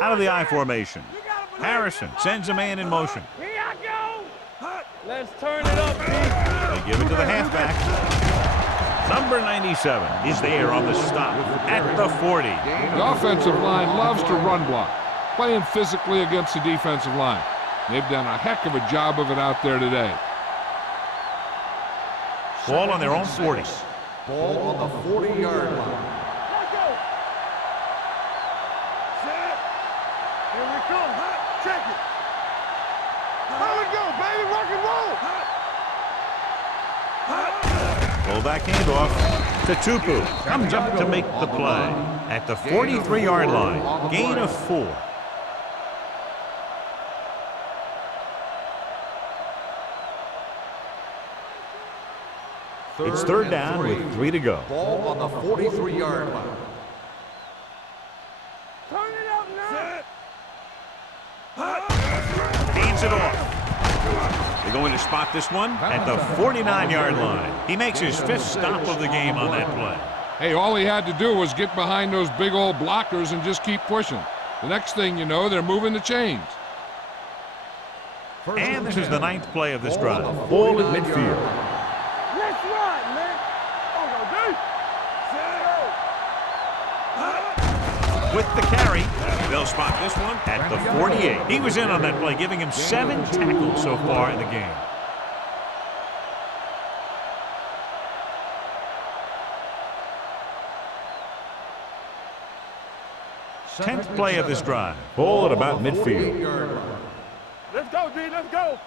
Out of the I formation. Harrison sends a man in motion. Here I go. Let's turn it up, D. They give it to the halfback. Number 97 is there on the stop at the 40. The offensive line loves to run block, playing physically against the defensive line. They've done a heck of a job of it out there today. Ball on their own 40. Ball on the 40-yard line. Let's go. Set. Here we come. Check it. Here we go, baby. Rock and roll. Fullback handoff to Tupu. Comes up to make the play at the 43-yard line. Gain of 4. It's 3rd down with 3 to go. Ball on the 43-yard line. Turn it up now. Feeds it off. They're going to spot this one at the 49-yard line. He makes his 5th stop of the game on that play. Hey, all he had to do was get behind those big old blockers and just keep pushing. The next thing you know, they're moving the chains. And this is the 9th play of this drive. Ball at midfield. Let's ride, man. With the carry, they'll spot this one at the 48. He was in on that play, giving him 7 tackles so far in the game. 10th play of this drive. Ball at about midfield. Let's go, D. Let's go.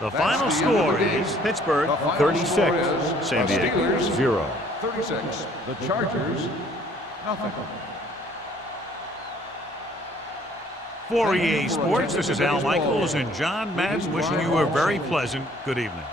The final score is Pittsburgh 36, San Diego 0. 36. The Chargers, nothing. For EA Sports, this is Al Michaels and John Madden wishing you a very pleasant good evening.